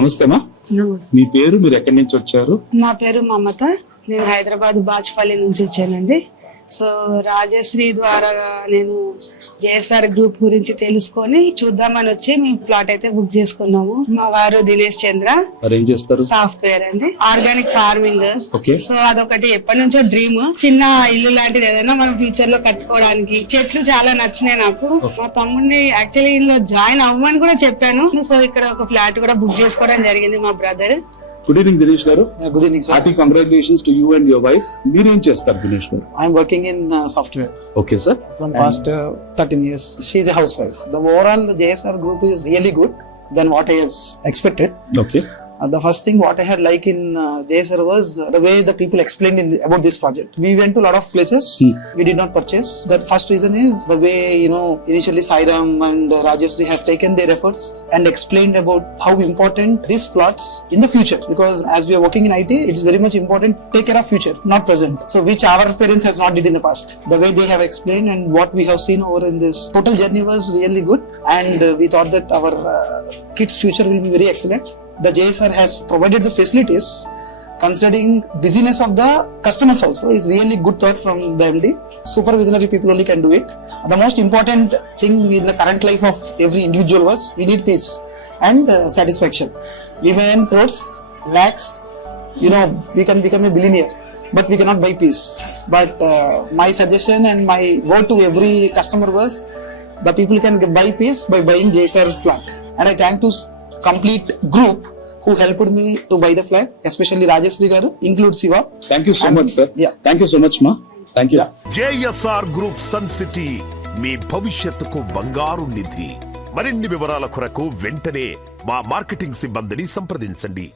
నమస్తే అమ్మా. మీ పేరు, మీరు ఎక్కడి నుంచి వచ్చారు? నా పేరు మమత. నేను హైదరాబాద్ బాచ్పల్లి నుంచి వచ్చానండి. సో రాజశ్రీ ద్వారా నేను జేఎస్ఆర్ గ్రూప్ గురించి తెలుసుకొని చూద్దామని వచ్చి మేము ప్లాట్ అయితే బుక్ చేసుకున్నాము. మా వారు దినేష్ చంద్ర, మరి ఏం చేస్తారు? సాఫ్ట్వేర్ అండి, ఆర్గానిక్ ఫార్మింగ్. ఓకే. సో అదొకటి ఎప్పటి నుంచో డ్రీమ్, చిన్న ఇల్లు లాంటిది ఏదైనా మనం ఫ్యూచర్ లో కట్టుకోవడానికి. చెట్లు చాలా నచ్చినాయి నాకు. మా తమ్ముడిని యాక్చువల్లీ ఇందులో జాయిన్ అవ్వమని కూడా చెప్పాను. సో ఇక్కడ ఒక ఫ్లాట్ కూడా బుక్ చేసుకోవడం జరిగింది మా బ్రదర్. గుడ్ ఈవినింగ్ దినేష్ గారు. Good evening, sir. Happy congratulations to you and your wife. మీరు ఏం చేస్తారు దినేష్ గారు? I'm working in software okay sir. from past 13 years. She's a housewife. The overall JSR group is really good than what I was expected. Okay. The first thing what I had like in JSR was the way the people explained about this project. We went to a lot of places. We did not purchase. The first reason is the way, initially Sairam and Rajeshri has taken their efforts and explained about how important these plots in the future. Because as we are working in IT, it's very much important to take care of future, not present. So which our parents has not did in the past. The way they have explained and what we have seen over in this total journey was really good. And we thought that our kids' future will be very excellent. The JSR has provided the facilities considering busyness of the customers also is really good thought from the MD. Super visionary people only can do it. The most important thing in the current life of every individual was we need peace and satisfaction. We may earn crores, lakhs, we can become a billionaire, but we cannot buy peace. But my suggestion and my word to every customer was the people can buy peace by buying JSR flat. And I thank to complete group who helped me to buy the flat, especially Rajeshri garu, include Siva. Thank you so much sir. Yeah. Thank you so much మా. Thank you. JSR group Sun City మీ భవిష్యత్తుకు బంగారు నిధి. మరిన్ని వివరాల కొరకు వెంటనే మా మార్కెటింగ్ సిబ్బందిని సంప్రదించండి.